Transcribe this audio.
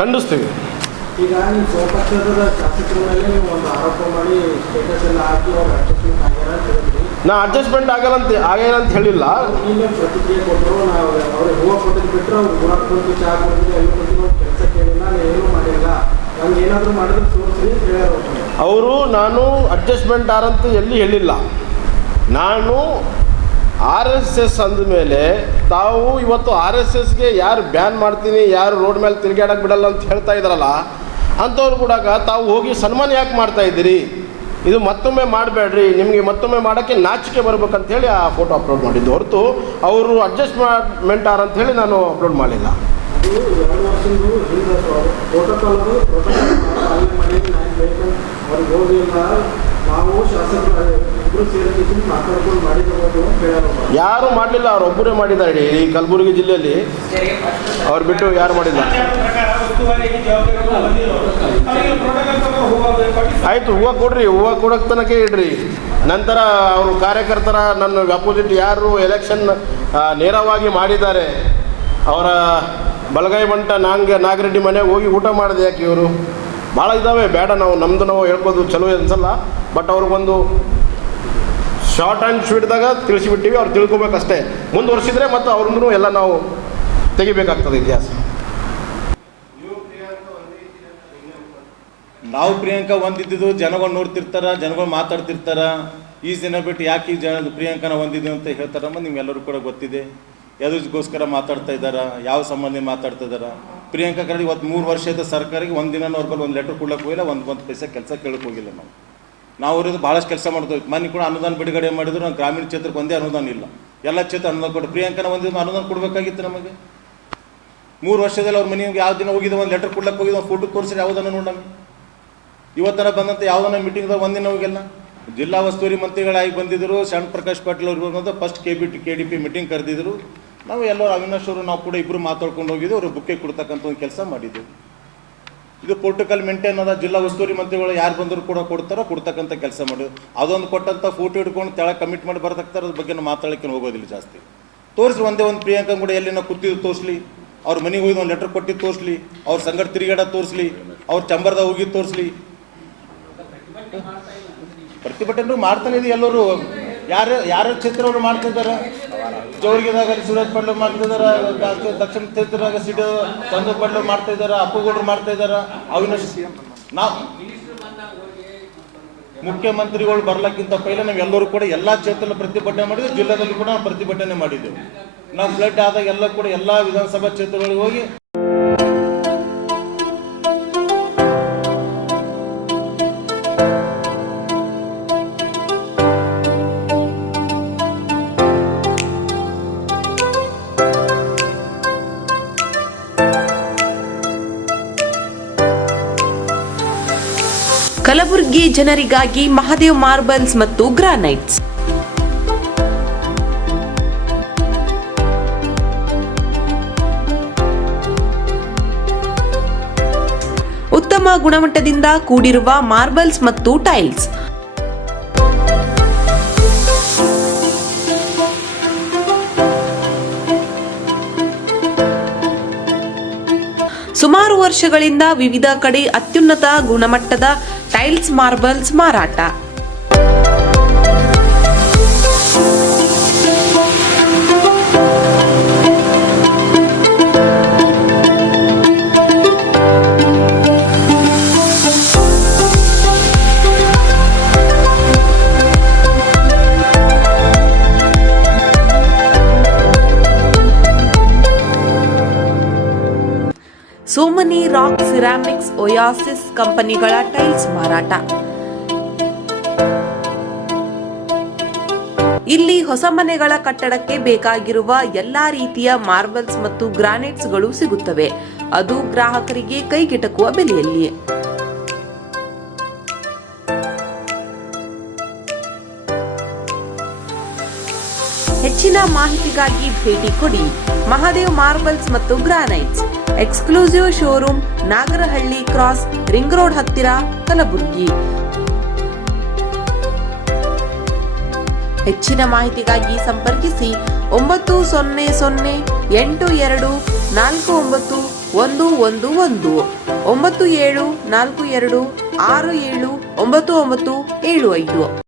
ಖಂಡಿಸ್ತೀವಿ. ಈಗ ನೀವು ಸ್ವಪಕ್ಷದ ಶಾಸಕರ ಮೇಲೆ ನೀವು ಒಂದು ಆರೋಪ ಮಾಡಿ ಸ್ಟೇಟಸ್ ಎಲ್ಲ ಹಾಕಿ ಅವ್ರು ಅಡ್ಜಸ್ಟ್ಮೆಂಟ್ ಆಗ್ಯಾರ ಅಂತ ಹೇಳಿದ್ರಿ. ನಾ ಅಡ್ಜಸ್ಟ್ಮೆಂಟ್ ಆಗ್ಯಾರ ಅಂತ ಹೇಳಿಲ್ಲ. ನೀವೇ ಪ್ರತಿಕ್ರಿಯೆ ಕೊಟ್ಟರು, ನಾವು ಅವ್ರಿಗೆ ಹೂವು ಕೊಟ್ಟಿದ್ದು ಬಿಟ್ಟರೆ ಅವ್ರು ಗುಲಾಬ್ ಕೊಟ್ಟು ಚಹಾ ಕೊಡ್ತೀವಿ, ಅಲ್ಲಿ ಕೊಟ್ಟು ನಾವು ಕೆಲಸ ಕೇಳಿಲ್ಲ, ನಾನು ಏನೂ ಮಾಡಿಲ್ಲ, ನಮ್ಗೆ ಏನಾದರೂ ಮಾಡಿದ್ರೆ ತೋರಿಸ್ರಿ ಅಂತ ಹೇಳ್ಯಾರ ಅವರು. ನಾನು ಅಡ್ಜಸ್ಟ್ಮೆಂಟ್ ಆರಂತ ಎಲ್ಲಿ ಹೇಳಿಲ್ಲ. ನಾನು RSS ಅಂದಮೇಲೆ ತಾವು ಇವತ್ತು RSSಗೆ ಯಾರು ಬ್ಯಾನ್ ಮಾಡ್ತೀನಿ, ಯಾರು ರೋಡ್ ಮೇಲೆ ತಿರುಗಾಡಕ್ಕೆ ಬಿಡಲ್ಲ ಅಂತ ಹೇಳ್ತಾ ಇದ್ದಾರಲ್ಲ, ಅಂಥವ್ರು ಕೂಡ ತಾವು ಹೋಗಿ ಸನ್ಮಾನ ಯಾಕೆ ಮಾಡ್ತಾ ಇದ್ದೀರಿ, ಇದು ಮತ್ತೊಮ್ಮೆ ಮಾಡಬೇಡ್ರಿ, ನಿಮಗೆ ಮತ್ತೊಮ್ಮೆ ಮಾಡೋಕ್ಕೆ ನಾಚಿಕೆ ಬರ್ಬೇಕಂತೇಳಿ ಆ ಫೋಟೋ ಅಪ್ಲೋಡ್ ಮಾಡಿದ್ದು ಹೊರತು ಅವರು ಅಡ್ಜಸ್ಟ್ಮೆಂಟ್ ಅಂತ ಹೇಳಿ ನಾನು ಅಪ್ಲೋಡ್ ಮಾಡಿಲ್ಲ. ಅದು 2 ವರ್ಷದ್ದು ಹಿಂದೆ ಪ್ರೋಟೋಕಾಲ್ ಮಾಡಿ ಅವ್ರಿಗೆ ಹೋಗಿಲ್ಲ, ನಾವು ಶಾಸಕರು ಇಬ್ಬರು ಸೇರಿ ಮಾತಾಡ್ಕೊಂಡು ಮಾಡಿದ್ರು ಹೇಳೋರು. ಯಾರು ಮಾಡಲಿಲ್ಲ, ಅವರೊಬ್ಬರೇ ಮಾಡಿದ್ದಾರೆ ಈ ಕಲಬುರಗಿ ಜಿಲ್ಲೆಯಲ್ಲಿ. ಅವ್ರು ಬಿಟ್ಟು ಯಾರು ಮಾಡಿಲ್ಲ. ಆಯಿತು, ಹೂವು ಕೊಡ್ರಿ, ಹೂವು ಕೊಡೋಕ್ಕೆ ತನಕ ಇಡ್ರಿ. ನಂತರ ಅವರು ಕಾರ್ಯಕರ್ತರ ನನ್ನ ಅಪೋಸಿಟ್ ಯಾರು ಎಲೆಕ್ಷನ್ ನೇರವಾಗಿ ಮಾಡಿದ್ದಾರೆ, ಅವರ ಬಲಗೈ ಬಂಟ ನಾಗರೆಡ್ಡಿ ಮನೆಗೆ ಹೋಗಿ ಊಟ ಮಾಡಿದೆ ಯಾಕೆ ಇವರು? ಭಾಳ ಇದ್ದಾವೆ, ಬೇಡ ನಾವು ಹೇಳ್ಬೋದು ಚಲೋ ಅನ್ಸಲ್ಲ. ಬಟ್ ಅವ್ರಿಗೊಂದು ಶಾರ್ಟ್ ಆ್ಯಂಡ್ ಸ್ವೀಟ್ದಾಗ ತಿಳಿಸಿಬಿಟ್ಟಿವಿ, ಅವ್ರು ತಿಳ್ಕೊಬೇಕಷ್ಟೇ. ಮುಂದುವರ್ಸಿದ್ರೆ ಮತ್ತು ಅವ್ರನ್ನೂ ಎಲ್ಲ ನಾವು ತೆಗಿಬೇಕಾಗ್ತದೆ ಇತಿಹಾಸ. ನಾವು ಪ್ರಿಯಾಂಕಾ ಹೊಂದಿದ್ದು ಜನಗಳು ನೋಡ್ತಿರ್ತಾರ, ಜನಗಳು ಮಾತಾಡ್ತಿರ್ತಾರ. ಈ ದಿನ ಬಿಟ್ಟು ಯಾಕೆ ಈ ಪ್ರಿಯಾಂಕನ ಹೊಂದಿದ್ದು ಅಂತ ಹೇಳ್ತಾರಮ್ಮ, ನಿಮ್ಗೆಲ್ಲರೂ ಕೂಡ ಗೊತ್ತಿದೆ. ಯಾವುದಕ್ಕೋಸ್ಕರ ಮಾತಾಡ್ತಾ ಇದ್ದಾರ, ಯಾವ ಸಂಬಂಧ ಮಾತಾಡ್ತಾ ಇದ್ದಾರ. ಪ್ರಿಯಾಂಕಾ ಕಡೆ ಇವತ್ತು 3 ವರ್ಷದ ಸರ್ಕಾರಕ್ಕೆ ಒಂದಿನ ಅವ್ರ ಬಲ್ಲಿ ಒಂದು ಲೆಟ್ರ್ ಕೊಡ್ಲಿಕ್ಕೆ ಹೋಗಿಲ್ಲ, ಒಂದು ಪೈಸೆ ಕೆಲಸ ಕೇಳಕ್ಕೆ ಹೋಗಿಲ್ಲ. ನಾವು ಅವ್ರದ್ದು ಭಾಳಷ್ಟು ಕೆಲಸ ಮಾಡ್ತೀವಿ. ಮನೆ ಕೂಡ ಅನುದಾನ ಬಿಡುಗಡೆ ಮಾಡಿದ್ರು, ನಾವು ಗ್ರಾಮೀಣ ಕ್ಷೇತ್ರಕ್ಕೆ ಒಂದೇ ಅನುದಾನ ಇಲ್ಲ, ಎಲ್ಲ ಕ್ಷೇತ್ರ ಅನುದಾನ ಕೊಟ್ಟು ಪ್ರಿಯಾಂಕನ ಒಂದಿನ ಅನುದಾನ ಕೊಡಬೇಕಾಗಿತ್ತು ನಮಗೆ. 3 ವರ್ಷದಲ್ಲಿ ಅವ್ರ ಮನೆಗೆ ಯಾವ ದಿನ ಹೋಗಿದ್ದು, ಒಂದು ಲೆಟ್ರ್ ಕೊಡ್ಲಿಕ್ಕೆ ಹೋಗಿದ್ದು, ಒಂದು ಫೋಟೋ ತೋರಿಸಿ ಯಾವುದನ್ನು ನೋಡೋಣ. ಇವತ್ತರ ಬಂದಂಥ ಯಾವುದನ್ನ ಮೀಟಿಂಗ್ದಾಗ ಒಂದಿನ ಹೋಗಿಲ್ಲ. ಜಿಲ್ಲಾ ಉಸ್ತುವಾರಿ ಮಂತ್ರಿಗಳಾಗಿ ಬಂದಿದ್ದರು, ಶರಣ್ ಪ್ರಕಾಶ್ ಪಾಟೀಲ್ ಅವ್ರು ಬಂದು ಫಸ್ಟ್ KDP ಮೀಟಿಂಗ್ ಕರೆದಿದ್ರು. ನಾವು ಎಲ್ಲರೂ ಅವಿನಾಶ್ ಅವರು ನಾವು ಕೂಡ ಇಬ್ಬರು ಮಾತಾಡ್ಕೊಂಡು ಹೋಗಿದ್ದು, ಅವರು ಬುಕ್ಕೆ ಕೊಡ್ತಕ್ಕಂಥ ಒಂದು ಕೆಲಸ ಮಾಡಿದ್ದೆವು. ಇದು ಪೋರ್ಟುಕಲ್ ಮೇಂಟೈನ್ ಅದ. ಜಿಲ್ಲಾ ಉಸ್ತುವಾರಿ ಮಂತ್ರಿಗಳು ಯಾರು ಬಂದರೂ ಕೂಡ ಕೊಡ್ತಕ್ಕಂಥ ಕೆಲಸ ಮಾಡಿದ್ರು. ಅದೊಂದು ಕೊಟ್ಟಂಥ ಫೋಟೋ ಹಿಡ್ಕೊಂಡು ತೆಳಗೆ ಕಮಿಟ್ ಮಾಡಿ ಬರ್ತಕ್ತಾರೆ, ಅದ್ರ ಬಗ್ಗೆ ಮಾತಾಡಲಿಕ್ಕೆ ಹೋಗೋದಿಲ್ಲ ಜಾಸ್ತಿ. ತೋರಿಸಿ ಒಂದೇ ಒಂದು ಪ್ರಿಯಾಂಕಾ ಕೂಡ ಎಲ್ಲಿ ನಾವು ಕೂತಿದ್ದು ತೋರಿಸ್ಲಿ, ಅವ್ರ ಮನೆಗೆ ಹೋಗಿ ಒಂದು ಲೆಟ್ರ್ ಕೊಟ್ಟಿದ್ದು ತೋರಿಸ್ಲಿ, ಅವ್ರ ಸಂಗಡ ತಿರುಗಾಡ ತೋರಿಸ್ಲಿ, ಅವ್ರ ಚಂಬರ್ದಾಗ ಹೋಗಿದ್ದು ತೋರಿಸ್ಲಿ. ಪ್ರತಿಭಟನೆ ಮಾಡ್ತಾನೆ ಇದೆ ಎಲ್ಲರೂ. ಯಾರ ಕ್ಷೇತ್ರವರು ಮಾಡ್ತಿದ್ದಾರೆ. ಜೋರಿಗೆದಾಗ ಸುರೇಶ್ ಪಾಟೀಲ್ ಮಾಡ್ತಿದ್ದಾರೆ, ದಕ್ಷಿಣ ಕ್ಷೇತ್ರದಾಗ ಸಿಡಿ ಚಂದ್ರ ಪಾಟೀಲ್ ಮಾಡ್ತಾ ಇದ್ದಾರೆ, ಅಪ್ಪುಗೌಡರು ಮಾಡ್ತಾ ಇದ್ದಾರೆ, ಅವಿನಾಶ್. ನಾವು ಮುಖ್ಯಮಂತ್ರಿಗಳು ಬರ್ಲಕ್ಕಿಂತ ಪೈಲೆ ನಾವು ಎಲ್ಲರೂ ಕೂಡ ಎಲ್ಲ ಕ್ಷೇತ್ರದಲ್ಲಿ ಪ್ರತಿಭಟನೆ ಮಾಡಿದ್ವಿ, ಜಿಲ್ಲೆದಲ್ಲಿ ಕೂಡ ನಾವು ಪ್ರತಿಭಟನೆ ಮಾಡಿದ್ದೆವು. ನಾವು ಫ್ಲಡ್ ಆದಾಗ ಎಲ್ಲ ಕೂಡ ಎಲ್ಲ ವಿಧಾನಸಭಾ ಕ್ಷೇತ್ರಗಳಿಗೆ ಹೋಗಿ ಕಲಬುರಗಿ ಜನರಿಗಾಗಿ ಮಹಾದೇವ್ ಮಾರ್ಬಲ್ಸ್ ಮತ್ತು ಗ್ರಾನೈಟ್ಸ್. ಉತ್ತಮ ಗುಣಮಟ್ಟದಿಂದ ಕೂಡಿರುವ ಮಾರ್ಬಲ್ಸ್ ಮತ್ತು ಟೈಲ್ಸ್. ಸುಮಾರು ವರ್ಷಗಳಿಂದ ವಿವಿಧ ಕಡೆ ಅತ್ಯುನ್ನತ ಗುಣಮಟ್ಟದ ಟೈಲ್ಸ್ ಮಾರ್ಬಲ್ಸ್ ಮಾರಾಟ. ಸೋಮನಿ ರಾಕ್ ಸಿರಾಮಿಕ್ಸ್, ಒಯಾಸಿಸ್ ಕಂಪನಿಗಳ ಟೈಲ್ಸ್ ಮಾರಾಟ. ಇಲ್ಲಿ ಹೊಸ ಮನೆಗಳ ಕಟ್ಟಡಕ್ಕೆ ಬೇಕಾಗಿರುವ ಎಲ್ಲಾ ರೀತಿಯ ಮಾರ್ಬಲ್ಸ್ ಮತ್ತು ಗ್ರಾನೈಟ್ಸ್ಗಳು ಸಿಗುತ್ತವೆ, ಅದು ಗ್ರಾಹಕರಿಗೆ ಕೈಗೆಟಕುವ ಬೆಲೆಯಲ್ಲಿ. ಹೆಚ್ಚಿನ ಮಾಹಿತಿಗಾಗಿ ಭೇಟಿ ಕೊಡಿ. ಮಹಾದೇವ್ ಮಾರ್ಬಲ್ಸ್ ಮತ್ತು granites, exclusive showroom, Nagarahalli cross, ring road ಹತ್ತಿರ, ಕಲಬುರಗಿ. ಹೆಚ್ಚಿನ ಮಾಹಿತಿಗಾಗಿ ಸಂಪರ್ಕಿಸಿ 9008249 9742 67 95